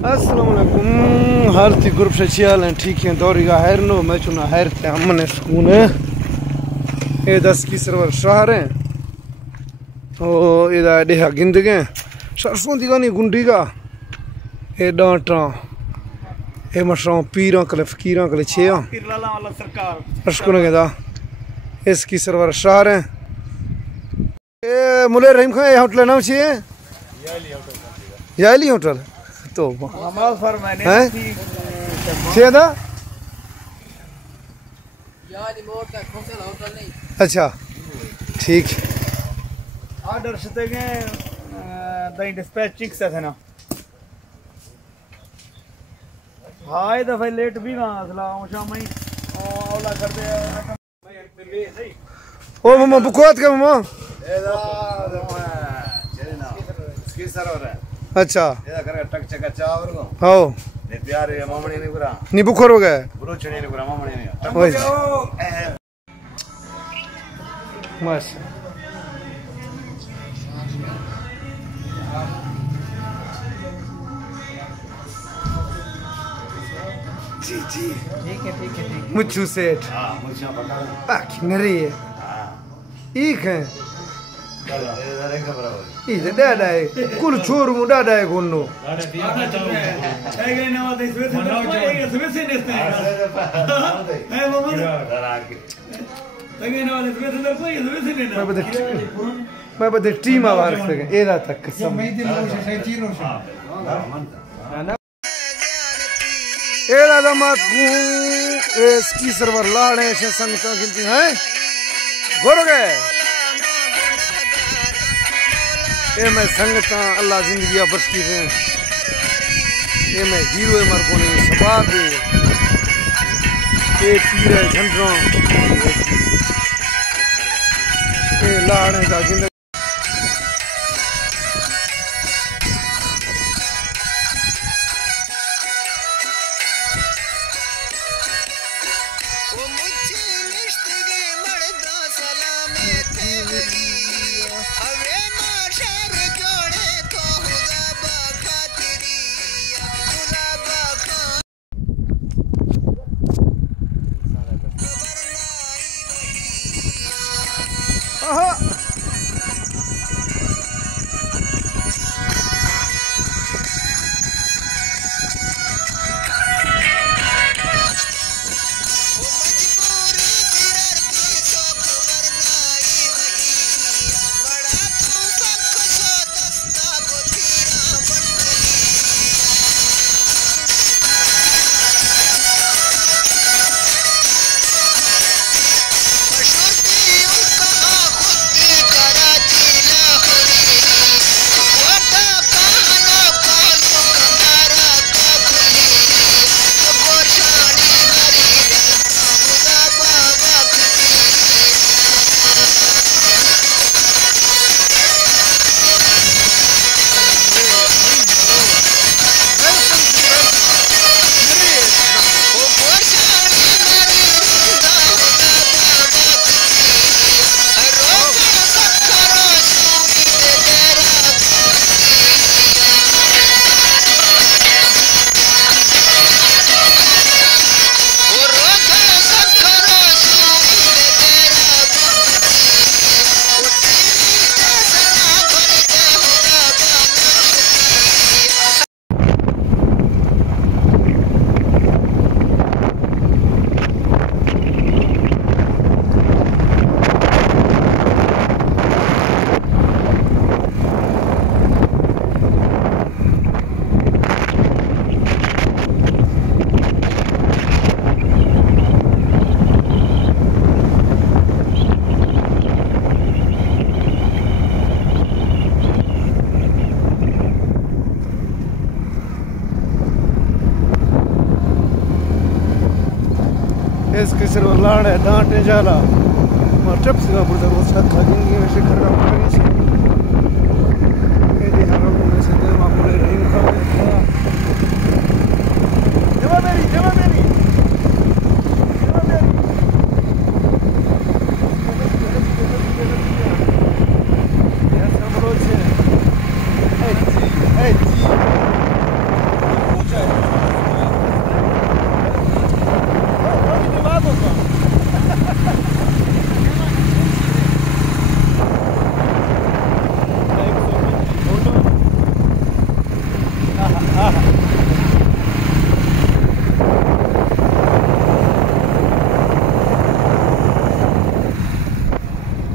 अस्सलामुअलैकुम हर थी ग्रुप से चियाल हैं ठीक है दौरी का हैर नो मैं चुना हैर थे अमन सुकून है ये 10 की सरवर शहर हैं और इधर डेहा गिंदगे सरसों दी गानी गुंडी का ये डांटा ये मशरां पीरां कले फकीरां कले छिया पीर लाला वाला सरकार अशकुन के दा इसकी सरवर शहर हैं ये मुले रहीम खान ये होटल नाम छिए याली होटल तो नमाज फरमाने हैं छेदा याली मोटा खोसल होटल नहीं अच्छा ठीक ऑर्डर से के द डिस्पैचिंग से थे ना हाय दफा लेट भी ना असला शाम ही औला कर दे ओ मम्मा बुकोत के मम्मा इसकी सरवर है अच्छा ये कर टक चका चावर को हो ने प्यार है मामणी ने पूरा नी बुखर हो गए बुरो चने ने पूरा मामणी ने ओए बस जी जी ठीक है मुच्छू सेठ हां मुझे पता है बाकी नरी है हां ठीक है चलो ये जरा खबर हो इधर डाडा है कुल छोरू मु डाडा है गोनो है गए ना दे इसमें से नेस्ते है मामा डरा के तगे ना दे इसमें से कोई इसमें से लेना मैं बदे टीम आवार से एदा तक कसम एदा दमात को इसकी सरवर लाड़े से संगता गिनती है गोर गए ये मैं संगता अल्लाह जिंदगी बख्श की है ये मैं हीरो मर को नहीं सबाब ये पीर झंडों ये लाड़े का जिंदगी इसके सिर्फ लाड़ है डांटे जाला और चप्स का बुर्दा वो साथ खाएंगे वैसे कर रहा हूं से ये हम लोग में से दे आपको रिंग का जवाब मेरी यार सब लोग से ए जी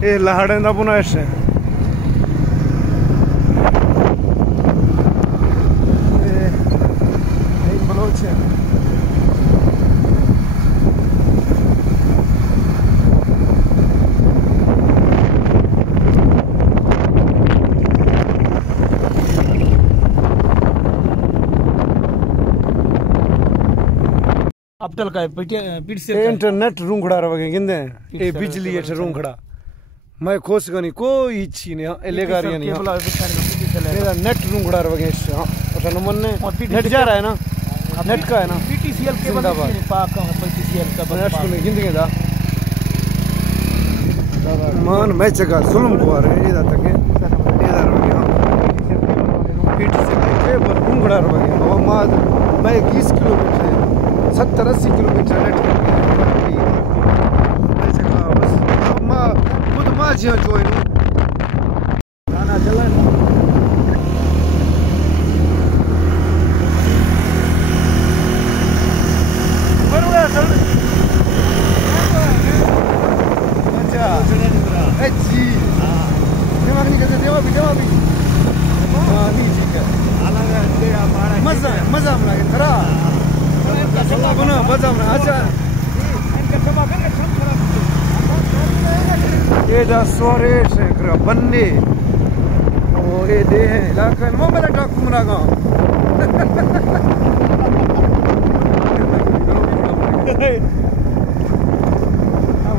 ये लहाड़े दा बुनाइश है। बलोच है। अपटल का पीठ से इंटरनेट रूंगड़ा रवगे गिंदे ए बिजली है रूंगड़ा मैं खोस गनी कोई इच्छी नहीं एलेगारिया नहीं मेरा नेट रूंगड़ा रवगे हां अच्छा नमन ने नेट जा रहा है ना नेट का है ना पीटीसीएल केबल पाक पीटीसीएल का नेट को गिंदे दा मान मैं जगह जुल्म को आ रहे इधर तक इधर रवगे पीटीसीएल केबल रूंगड़ा रवगे बाबा माद मैं 20 किलोमीटर 70-80 किलोमीटर नेट बस मां खुद मां जी जो है खाना चला बरोबर चल अच्छा ए जी देवा नहीं कहते देवा भी हां नहीं ठीक है अलग तेरा मारा मजा में लगे थरा बना मजा में अच्छा इनका सभा करके सब खराब ये दा सोरेश है कर बन्ने ओ ये दे है लाखन वो मेरा डाकू मनागा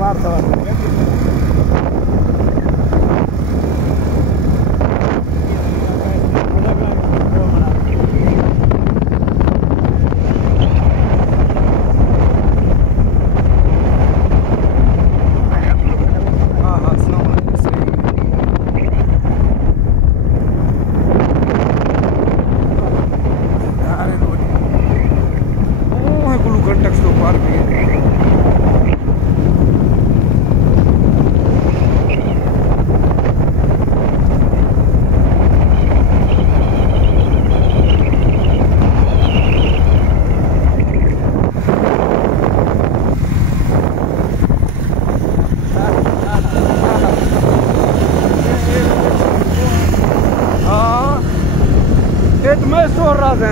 वार्ता मैं सो रहा था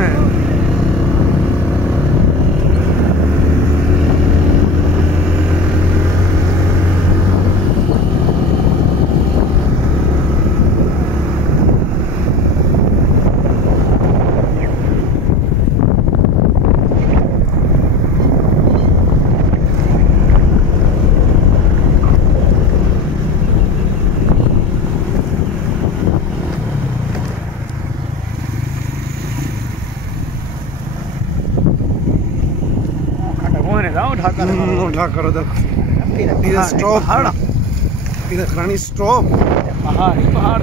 ढाकर उधर स्टॉप इधर खरानी स्टॉप पहाड़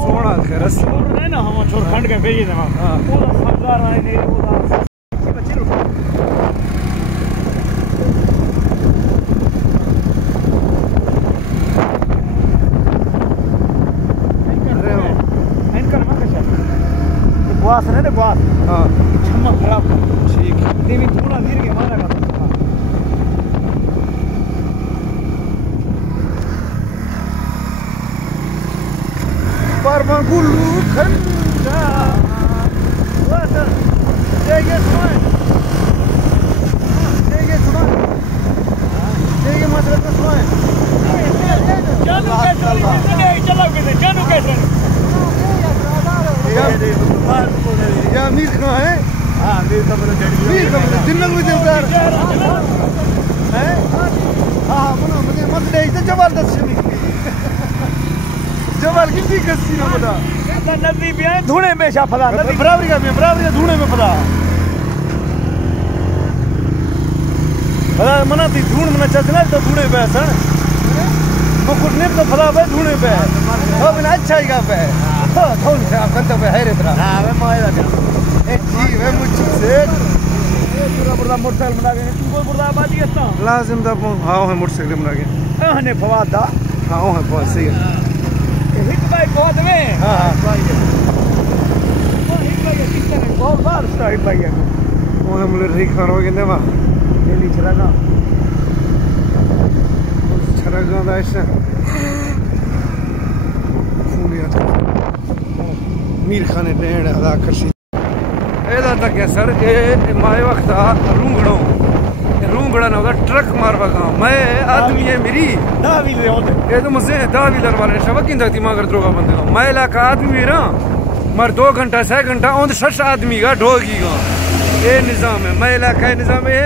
सोना रस है ना हम छोड़ खंड के भेजे थे हां पूरा सरदार आए ने पूरा बच्चे लुट इनकर मकसद बॉस ने दे बॉस हां छम्मा खराब ठीक देवी थोड़ा धीरे के मारा का Parmagulu khanda wasa dege suman dege masrat suman चालू कैसे नहीं चलाओ कैसे चालू कैसे या मीर कहां है हां मीर का मेरा मीर का दिनंग में देवदार है हां मनो मुझे मत दे इतना जबरदस्त जवाल कितनी कस्ती ना बता नदी भी है धूने में शाफला नदी बराबरी का धूने में पता मना थी धूण मना चचना तो धूने पे सर तो कुछ नहीं तो फला पे धूने पे तो बिना अच्छा ही का पे तो कौन से आप करते पे है रे तेरा हां वे मायदा ए जी वे मुझे से पूरा पूरा मोटरसाइकिल बना के तू कोई बुरदा बाजी करता लाजिम दा हां है मोटरसाइकिल बना के हने फवाद दा हां है बहुत सही है हिट बाइक बहुत में हां हिट बाइक किस तरह को लाइट लगी है वो हम लोग रही खाना हो गया वहाँ ये भी चला छरगा दा ऐसा मीर खाने टेंड अदा करसी एदा तक है सर ए माए वक्त रूंगड़ो रूंगड़ा ना होता ट्रक मारवा का मैं आदमी है मेरी ना भी ले होते ये तो मुझसे दा व्हीलर वाले शबक किंदा दिमाग कर द्रोगा बंदे का मैं इलाका आदमी है ना मर 2 घंटा 6 घंटा ओंद 6 आदमी का ढोगी का ये निजाम है मैं इलाका निजाम है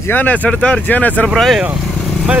जियान है सरदार जियान है सरबराह है मैं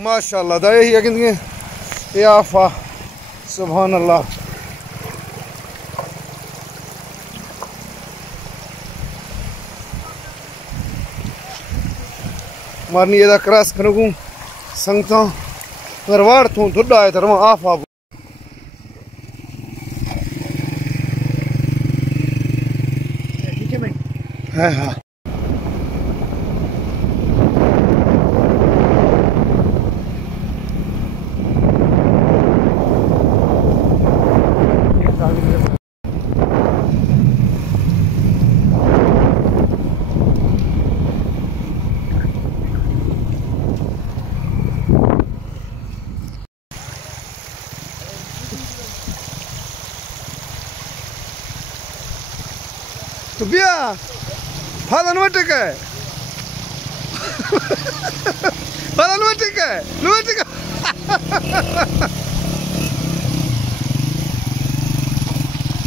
माशाअल्लाह दा यही है कि ये आफा सुभान अल्लाह मारनी ये क्रॉस करूँ संगता गरवाड़ तू धुडा है तरह आफा ठीक है भाई है हाँ तो बिया फादर नवटिक है फादर नवटिक है नवटिक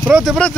Brate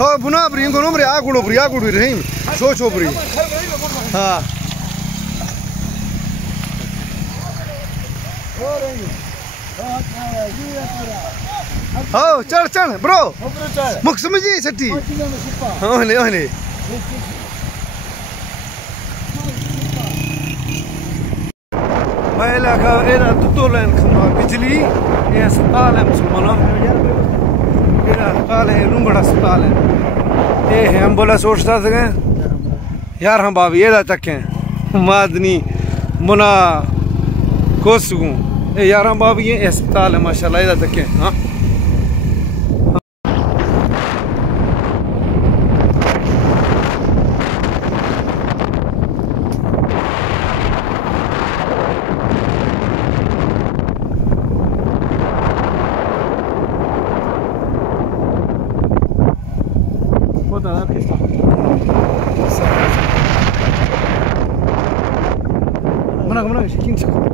तो बुना बरी इनको नमरे आगुड़ो बरी रहीम सोचो बरी हाँ हाँ चढ़ ब्रो मुख समझी सट्टी ओहले मैं इलाका एरा दुतो लाइन खमा बिजली ये अस्पताल है मुसलमानों अस्पताल है रूंगड़ा अस्पताल है ये है हम बोला सोचता थे यार हम बाबी ये तक हैं मादनी मुना कोसगू ये यार हम बाबी ये अस्पताल है माशाल्लाह ये तक हैं हाँ बता किस्सा mana mana sih cinta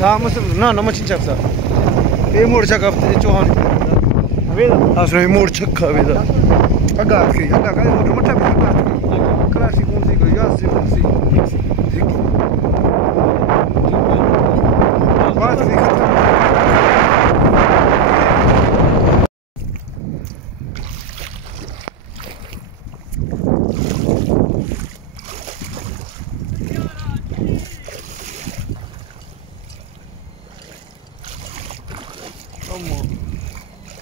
हाँ मतलब ना नमक चिंचा सा ये मोड़ चक्का चौहान अबेदा असली मोड़ चक्का अबेदा अगा का मोड़ मट्टा भी अगा क्लासिक कौन सी कोई याद से कौन सी बात नहीं खत्म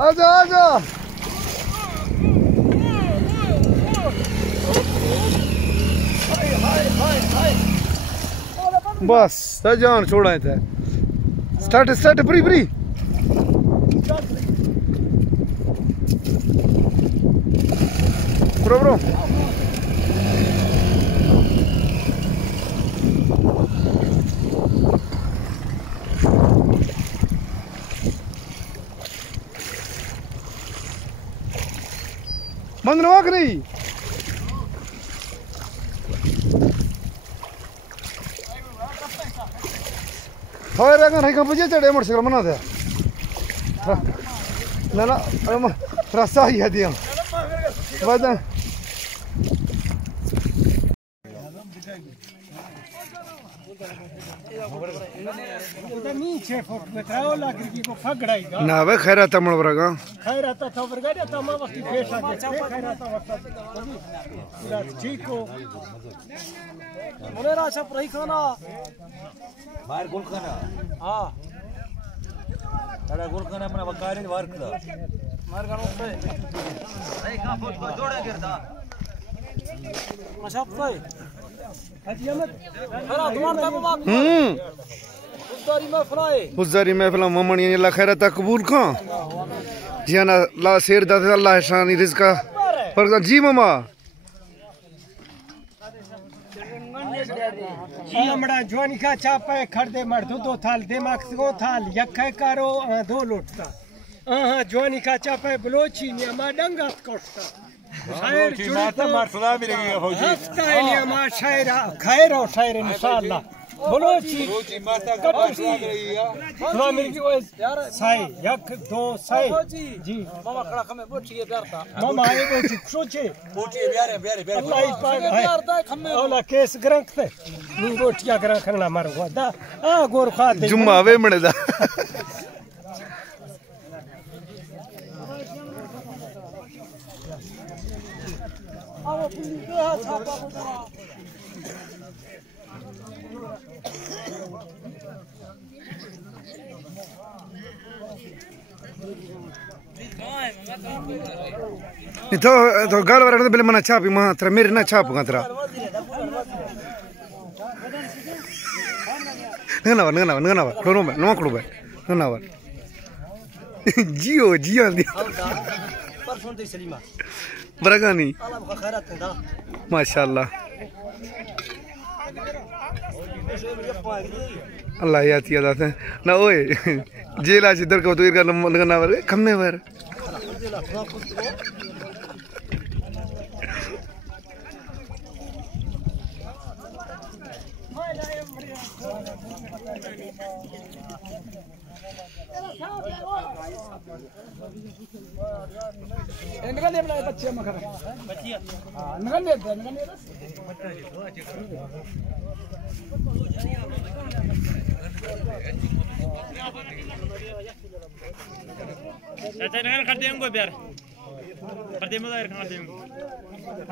आजा बस जान छोड़ा था स्टार्ट फ्री Bro. बंद रहा करी होए रंगा नहीं कब जे चढ़े मोटरसाइकिल मना दे ना रास्ता ही है दिया वादा ना वे खैरात मळ बरगा खैरात था बरगा तमा वक्त पेश आ गए खैरात वक्त ठीक हो मोरे राशा प्रही खाना बाहर गोल खाना हां अरे गोल खाना अपना वकारे बाहर खड़ा मार गानो पे नहीं का फोट दौड़ा गिरदा मशब पे हाजी अहमद खरा तुम्हार तब बाप उज़ारी महफिल ममन ये ला खैरत कबूल खां जियाना ला शेर दा अल्लाह शानी रिज़्का पर जी मामा हमड़ा जवानी का चापे खड़दे मर दो थाल दिमाग को थाल यखे करो दो लोटता जवानी का चापे बलोची ने मा डंगा कोटता शायर जुड़ता मार सलाम मिलेगा फौजी हफ्ता ने मा शायर खैर और शायर इंशाअल्लाह बलोची माता का सलाम मिलेगा सलाम मिलेगी यार साई यक दो साई जी मामा खड़ा खमे बोची प्यारता मामा आए बोची सोचे बोची प्यारे अल्लाह इस पाक प्यारता खमे ओला केस ग्रंथते नी बोटिया ग्रंथ खंगला मार गोदा आ गोर खा दे जुम्मा वे मणेदा आओ पुलिस के हाथ छापा तो गाल वाला बेले मना छापी मां तेरा मेरे ना छाप तेरा नगनावा क्लोरो में नो क्लोरो में नगनावा जियो दी परसों ते सलीमा बरगानी अल्लाह खैरात था माशाल्लाह अल्लाह याद किया जाता है ना ओए जेल आज इधर को तो इधर लगना वाले खम्मे पर इनका ले बनाए बच्चे मगर बच्चियां हां इनका ले दे इनका ले चाचा नगर कर देंगे प्यार कर देंगे यार कर देंगे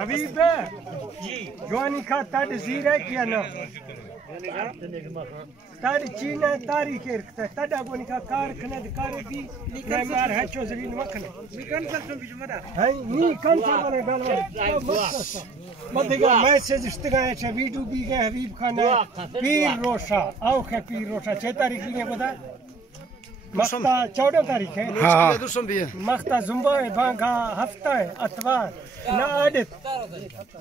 हबीब जी जवानी का तड जीरे किया ना तड चीना तारीख रखता तडा गोनी का कारखाने द कारेगी मैं मार है चौधरी मखने निकन सकते बिजमदा है नी कन से बने गलवा मधेगा मैसेज इस्तगाए छ वीडियो भी गए हबीब खान पीर रोशा आओ के पीर रोशा 6 तारीख की पता मख्ता 14 तारीख है हाँ मख्ता जुम्बा बांगा हफ्ता है अतवार ना आदित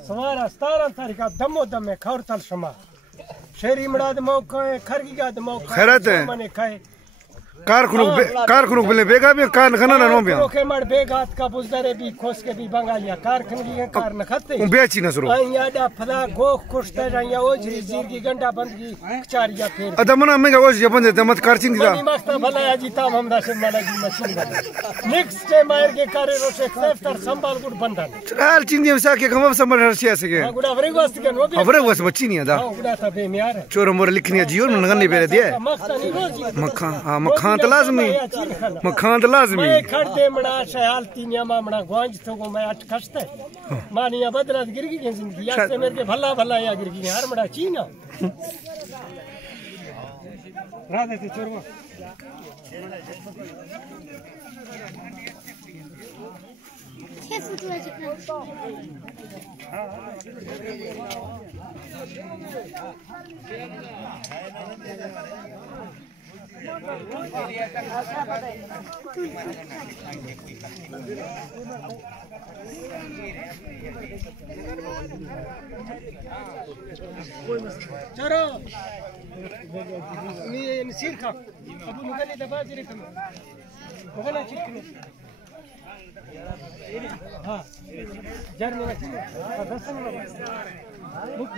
सवारा 17 तारीख का दमो दम में खौरतल शमा शेरी मड़ाद मौका है खरगी का मौका खैरत है मने खाए कार खुनुक बिले बेगा भी कार खना ना नो बिया ओके मड़ बेगात का बुजदरे भी खोस के भी बंगालिया कार खनगी है कार न खते बेची न सरो यादा फला गोख कुश्ता या ओजरी जीर की गंडा बंदगी चारिया फेर अदमना में का ओज जपन दे मत कारचिन दा मस्त भला जी ताम हमरा से वाला जी मशीन नेक्स्ट डे मार के करे रोसे सेफ्टर संभाल गुड बंधन हाल चिंदी में साके खम संभाल रसिया से के गुडा वरे गोस्त के नो भी अबरे वस बच्ची नहीं दा गुडा था बे यार चोर मोर लिखनी जियो न गन्नी बेरे दे मख्ता नहीं रोजी मखान तो लाजमी मखान तो लाजमी मैं खड़ते मड़ा शहाल तीनिया मामड़ा गवांज तो को मैं अट खसते मानिया बदरात गिरगी के जिंदगी यार से मेरे के भला भला या गिरगी हर मड़ा चीना राधे ते चोरवा चलो ये नसीर का अब मुगली दबा जरे तुम मुगला चिकने हां जर्नी में 10 मिनट बुक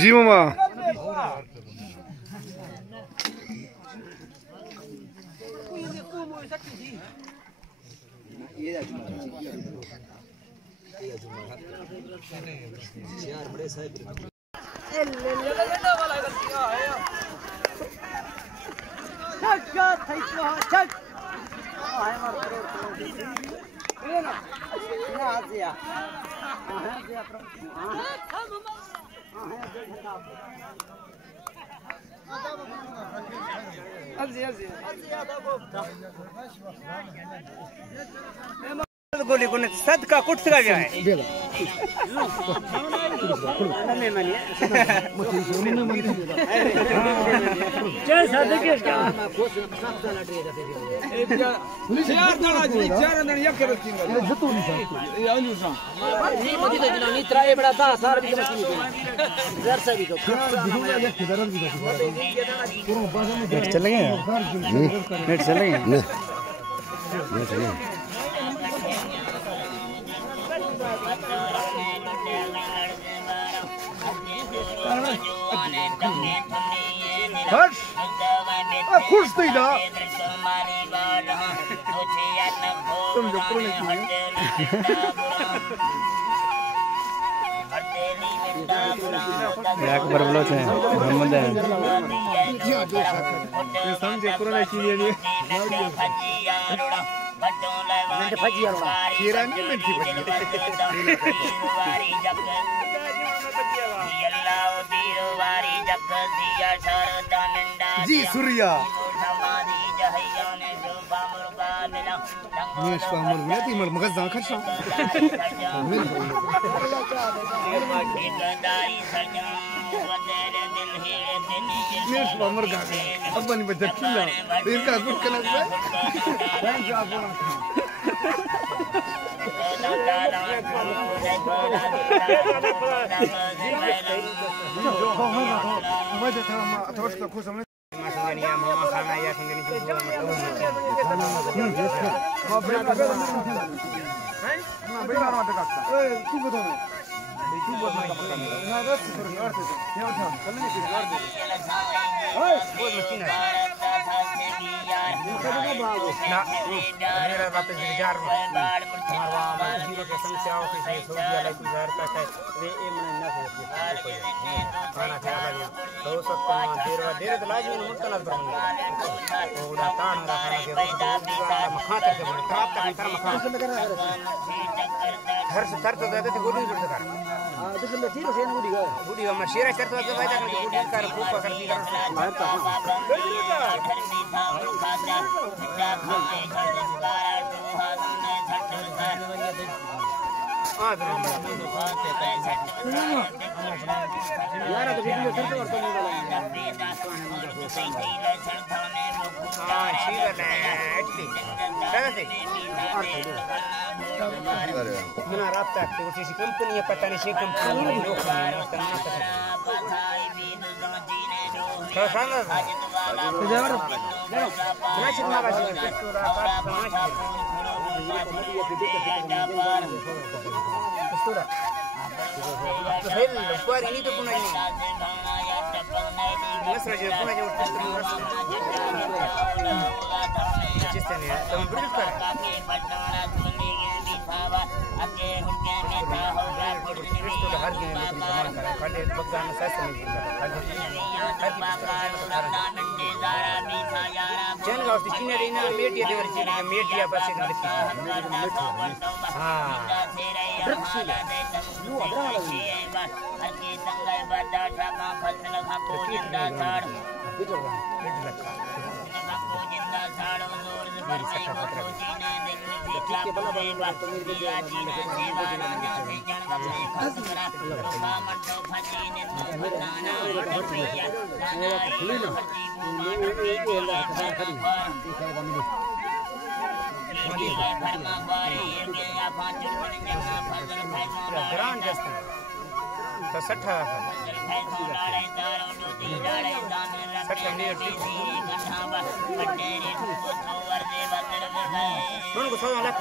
जी मामा गोली को सदका कुछ का है चलेंगे नेट चलेंगे हट खुश थी ना तुम जो करो नहीं एक बार बोलो छे मोहम्मद है ये समझे करो नहीं चीज ये मैंने भजी वाला खीरा नहीं मिठी जी सूर्या मैं स्वामर में ती मर मगज जा खर्चा मैं स्वामर गा अब बनी बजट किला फिर का कुछ करना है मैं जा बोला मजे था थोड़ा सा खुश हमने संगनिया मामा खाना या संगनी जो हां बेटा हैं ना बेटा मत काटता ए तू बता मैं तू बता ना बस कर यार से क्या उठा चल नहीं कर दे ओए बोल मशीन है ना मेरा वापस गुजार मारवा जीरो के समस्याओं के से सोचिया लाइक घर का है वे ए मने ना से खाना खाया लगे तो सकता ना देर तो लाजमी मुमकिन है तो उड़ा ताण खाना के मखातर से बने खराब तक तर मखा घर से तर तो देते थे गोली कर कर हां तो ले जीरो से गुडी हम शेरा कर तो भाई तक गुडी कर खूब करती कर बाहर तक हां यार तो वीडियो करते और करने वाला हां ठीक है एक्चुअली कैसे मना रास्ता के किसी कंपनी है पता नहीं से कंपनी तो सांग जबर ना चिन्ना बाजी पूरा काट समाज Postura. Hel, kuar ini tu punai ni. Mas raja punai jauh postura. Cista ni, kamu berus kar. Postura harga ni tu kaman kar. Kalau bagan saya ni. Jangan kau tu Cina ni na media dia bercakap media pasal nak lekih. Ah. Berksila. Lu ada lagi. Grand जैसे तो 60 उनको 100 लाख